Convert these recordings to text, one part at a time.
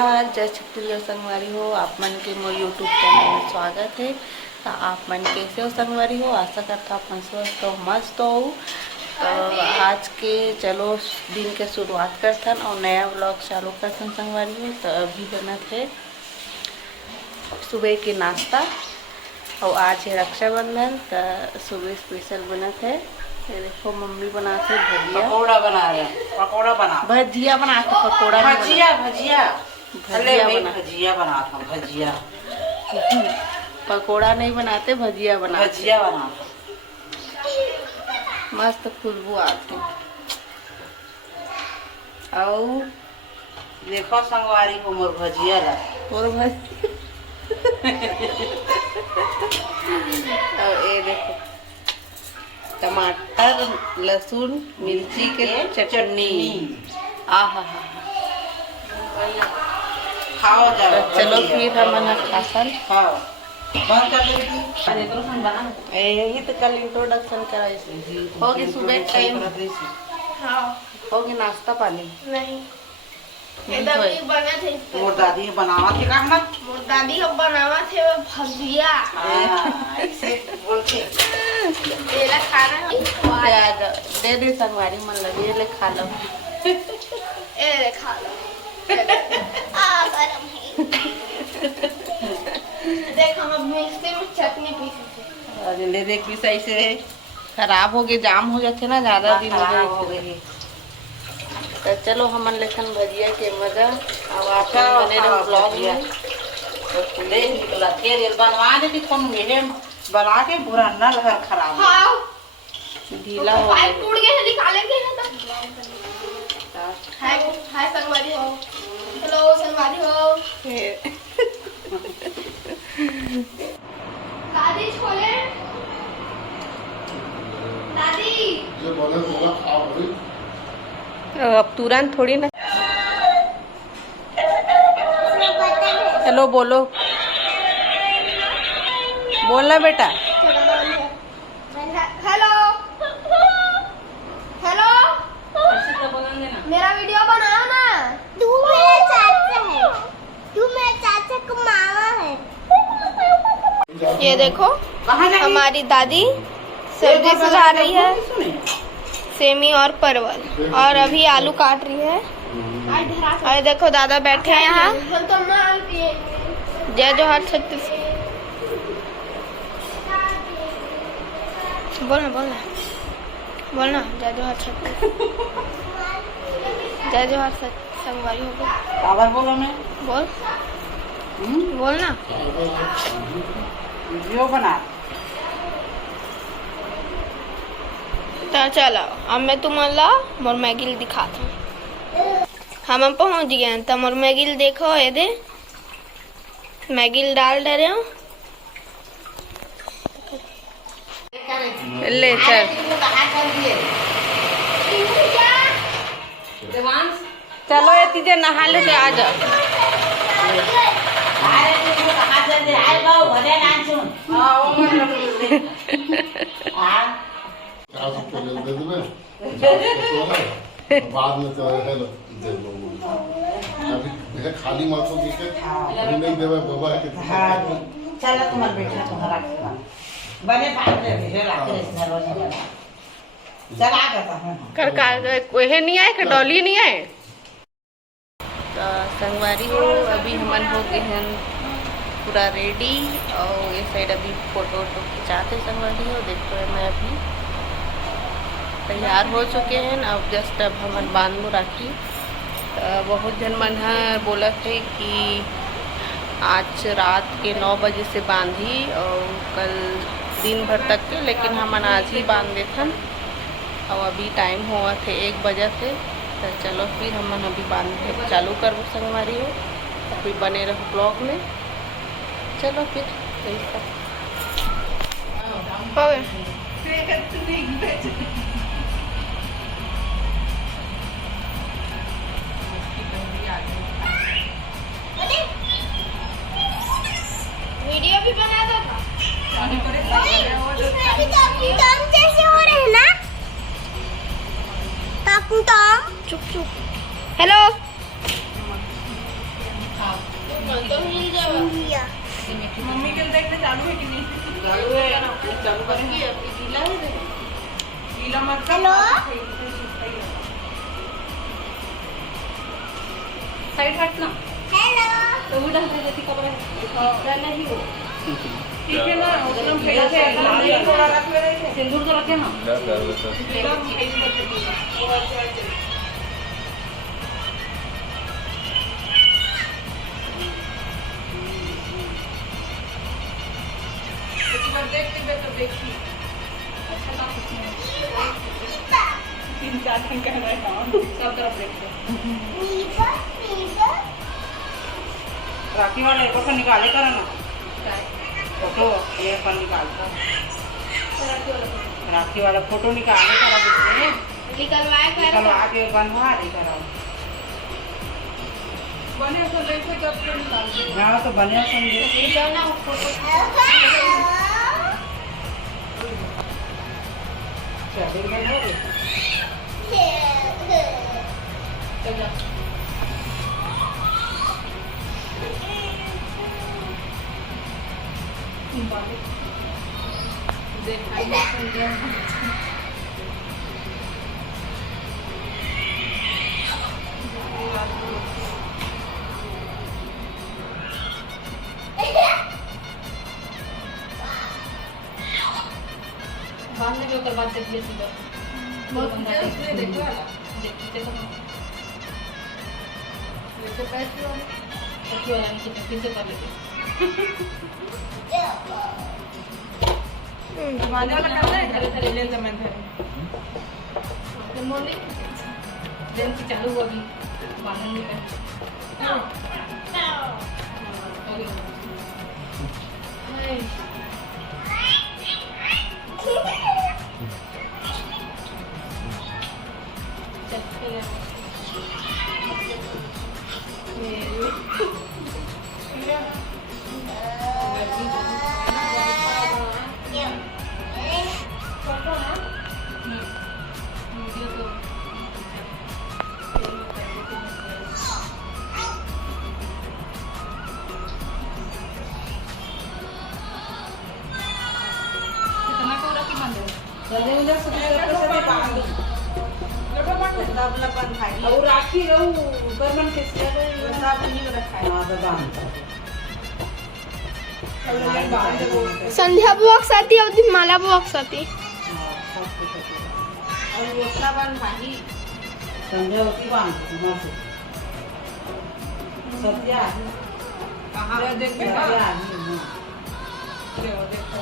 जोहार जय छत्तीसगढ़ संगवारी हो। आप मन के मोर यूट्यूब चैनल में स्वागत है। तो आप मन कैसे हो संगवारी हो? आशा करता आप मन स्वस्थ हो, मस्त हो। तो आज के चलो दिन के शुरुआत करथन और नया व्लॉग चालू करथन संगवारी हो। तो अभी बनत है सुबह के नाश्ता और आज है रक्षाबंधन। तो सुबह स्पेशल बनत है। ये देखो मम्मी बनाते भजिया, पकौड़ा बना रहे हैं। पकौड़ा बना भजिया बनाते, पकौड़ा भजिया भजिया भजिया बना भजिया बनाता हूँ। भजिया पकोड़ा नहीं बनाते, भजिया बनाते। भजिया बनाता मस्त खुशबू आती। और देखो संगवारी को मोर भजिया ला और और ये देखो टमाटर लहसुन मिर्ची के चटनी। आहा हा खाओ जाओ। चलो फिर हम खासन खाओ बंद कर देती। यही तो कल इंट्रोडक्शन कराई होगी। सुबह टाइम होगी नाश्ता पानी नहीं बना थे। मोर दादी बनावा थे का मत मोर दादी को बनावा थे भजिया। ऐसे बोलते एला खाना दे दे संगवारी मन लगे ले खा लो। ए खा लो। आ गरम है। देख हम अब मिक्सी में चटनी पीसी थे। अरे ले देख भी सही से खराब हो गए, जाम हो जाते ना ज्यादा दिन हो गए। तो चलो हमन लेखन भजिया के मजा अब आप बने रहो ब्लॉग में। तेल बनवा देती तुम मेरे बना के पूरा नल हर खराब हाँ ढीला हो पाइप टूट गए हैं, निकालेंगे ना तो हाय हाय संगवारी हो। हेलो संगवारी हो। दादी छोले दादी ये बोले थोड़ा खाओ भाई। अब तुरंत थोड़ी ना। हेलो बोलो, बोलना बेटा। हेलो हेलो मेरा वीडियो बनाओ ना। तू मेरे चाचा है, तू मेरे चाचा का मामा है। ये देखो हमारी दादी सब्जी सजा रही है, सेमी और परवल, और अभी आलू काट रही है। और देखो दादा बैठे हैं यहाँ। जय जोहार छत्तीसगढ़। बोलना बोलना बोलना जय जोहार छत्तीसगढ़। जय जोहार संगवारी हो गई। आवाज बोलो मैं बोल बोलना। वीडियो बना तो चलो अब मैं तुम्हारा मोर मैगिल दिखाता हूँ। हम पहुँच गए तो मोर मैगिल देखो। ये दे मैगिल डाल दे रहे हो। ले चल चलो ये तीजे नहा ले के आ जाओ। बाद में तो है दे दो। अभी खाली माथो देखे अभी नहीं देवे बाबा के। चलो तुम्हारे बेटा तुम्हारा बने बात ले भेजे लाके इसने रोज बना चल आ जाता हूं कर का कोई नहीं आए, डॉली नहीं आए। तो संगवारी हो अभी हमन हो गए हैं पूरा रेडी और ये साइड अभी फोटो वोटो खिंचाते संगवारी हो। देखो मैं अभी तैयार हो चुके हैं। अब जस्ट अब हमन बांधू राखी। तो बहुत जन मन बोला थे कि आज रात के 9 बजे से बांधी और कल दिन भर तक के, लेकिन हमन आज ही बांध देथन। और अभी टाइम हुआ थे 1 बजे से। तो चलो फिर हमन अभी बांध चालू करबो संगवारी हो। अभी बने रहो ब्लॉग में। चलो फिर वीडियो भी बना दो। जैसे हो रहे हैं ना। चुप चुप। हेलो सूर्या मम्मी के देखते चालू है कि नहीं? चालू है ना, चालू करेंगे। अभी गीला है, गीला मत। हेलो साइड हट ना, हेलो तो उधर से जैसी कपड़ा डालना ही हो। ठीक है ना, उतना फेंक के थोड़ा रख ले रहे थे। सिंदूर तो रखे ना। देखी अच्छा ना, 3-4 दिन का है काम, सब तरफ देखते। नीबा नीबा राखी वाला एक बार निकाले करा ना फोटो, ये पर निकालता राखी वाला फोटो निकाले करा, निकलवा के बनवा दे करा। बने तो लेके जब तो निकाल दे। हाँ तो बने समझे ना फोटो चल बनोगे चल। बाद में भी ओकर बाद देख ले सीधा बहुत उसने देखो वाला देखते तो देखो पैसे वाला नीचे फिर से कर लेते माने वाला करना है, धीरे ले जमें धरे तो मोली दिन की चालू हो अभी बांधने में और राखी रहू गरमन के सब नहीं रखा है। हां बांध संध्या बॉक्स आती और माला बॉक्स आती। और उतना बन भाई संध्या होती बांध मस्त सत्या कहां देख पे सत्या देखो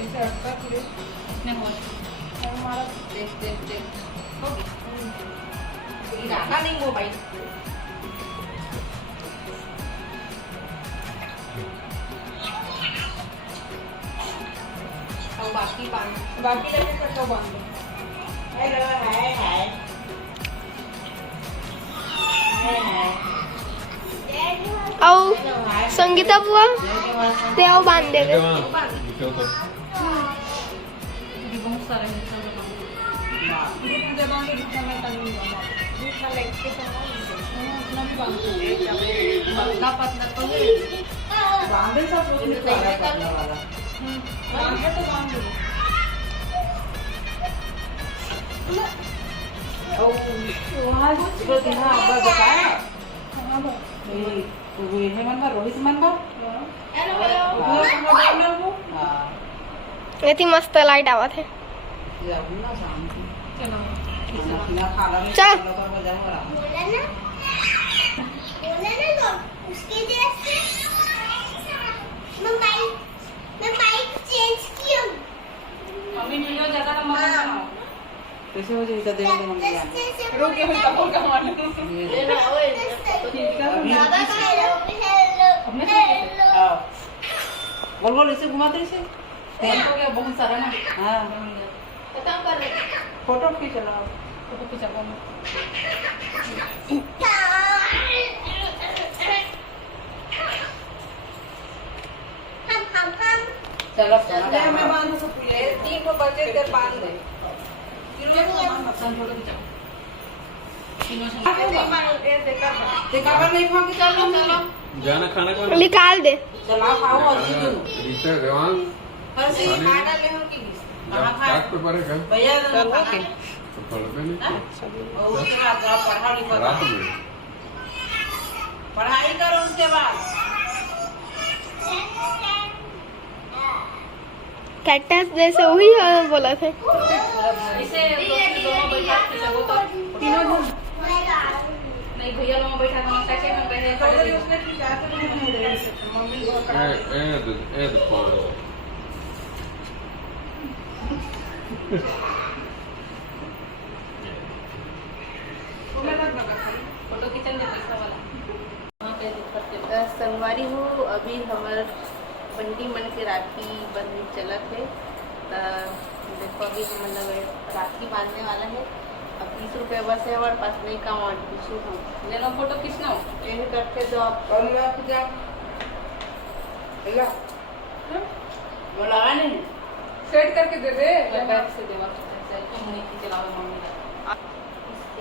ऐसे अटका पूरे इसने हो हमारा देख देख देख हो गई इरादा नहीं वो भाई और बाकी लेके कटो बांध दो हेलो हाय हाय और संगीता बुआ ते आओ बांध दे दे। बहुत सारे हैं सब जब बांध दो समय तक नहीं बांधा दूसरा लेके उतना भी बांध दो पतला पतला तो बांधे सब कुछ निकाला वाला बांध के तो बांध दो वहाँ जो दिन अब्बा बताया ये हेमंत का रोहित मन का इतनी मस्त लाइट आवत है। चल उसके जैसे मैं बाइक चेंज की हूँ। अभी वीडियो ज्यादा लंबा मत बनाओ कैसे हो जाएगा देख लो मम्मी यार रुक के मैं कपड़ का मार लूं ये ना ओए दादा हेलो हेलो बोल बोल इसे घुमाते इसे हो गया बहुत सारा ना हाँ खत्म कर रहे फोटो खींच लो फोटो खींचा पाऊँ हम चलो चलो मैं बांधू तो पूरे 3 को बचे तेरे बांध दे तीनों को अपन फोटो खिंचाओ तीनों से देखा नहीं खाओगे चलो चलो जाना खाना कौन निकाल दे। चला खाओ और सीधो रीता रेवान हंसी खाना ले हम की कहां जब खाए रात पे पड़ेगा भैया दोनों खाए तो पढ़ते नहीं और उसके बाद जाओ पढ़ाई करो रात में पढ़ाई करो उसके बाद कैक्टस जैसे वही बोला थे। इसे दोनों बैठा के सबो तो तीनों जन नहीं भैया लोग बैठा था कैसे में बैठे खड़े उसने ठीक है तो नहीं दे मम्मी को ए पार फोटो खींचन दे पैसा वाला वहां पे दिक्कत के संगवारी हो अभी हमार बंडी मन के राखी बंधन चलत है। देखो अभी हम मतलब राखी बांधने वाला है। अब 20 रुपये बस है हमारे पास नहीं कम और पूछू हम ले लो फोटो खींचना यही करके जो आप और मैं खींचा भैया वो लगा नहीं सेट करके दे दे मैं बैग से देवा सेल्फी मुझे खींचलावे मम्मी का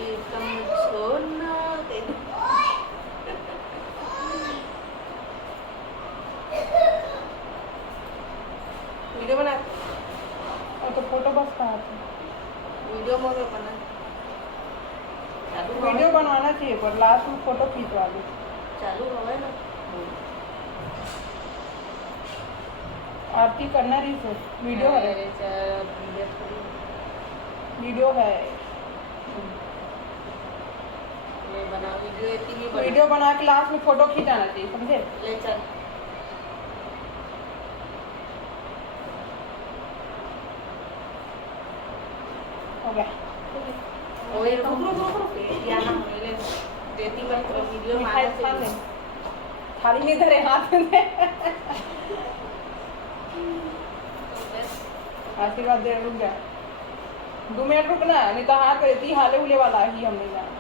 एकदम छोड़ना दे वीडियो बना और तो फोटो बस कहाँ थे वीडियो में बना वीडियो बनवाना चाहिए पर लास्ट में फोटो खींचवा दो चालू हो गए ना आरती करना रही सर वीडियो है वीडियो है बना वीडियो इतनी बना वीडियो बना के लास्ट में फोटो खींचाना चाहिए समझे ले चल हो गया ओए रुक या ना मेरे देती मैं वीडियो मिठाई मार खा ले थाली में धरे हाथ में आशीर्वाद दे रुक जा 2 मिनट रुकना नहीं तो हाथ पे इतनी हाले उले वाला ही हम नहीं जाना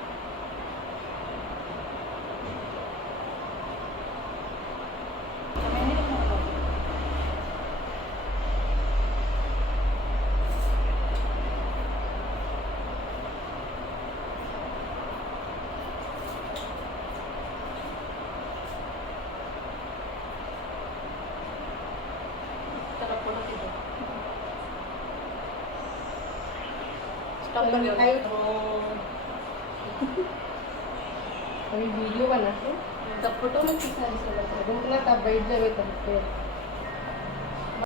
स्टॉप कर मिठाई अभी वीडियो बनाते तब फोटो में कितना रुकना तब बैठ जावे तब